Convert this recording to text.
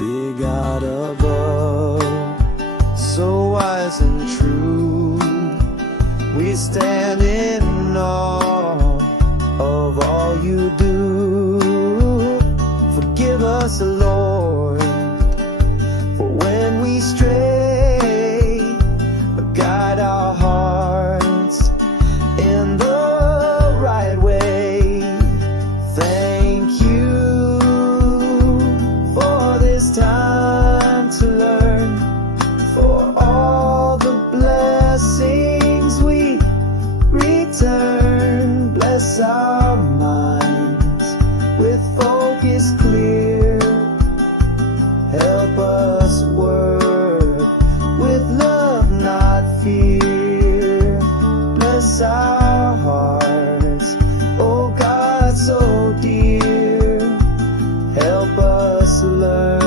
big God above, so wise and true, we stand in awe of all you do. Forgive us, Lord, for when we stray, guide our hearts in the right way. Thank you for this time to learn, for all the blessings we return. Bless our minds with focus clear, help us work with love, not fear. Bless our hearts, oh God so dear, help us learn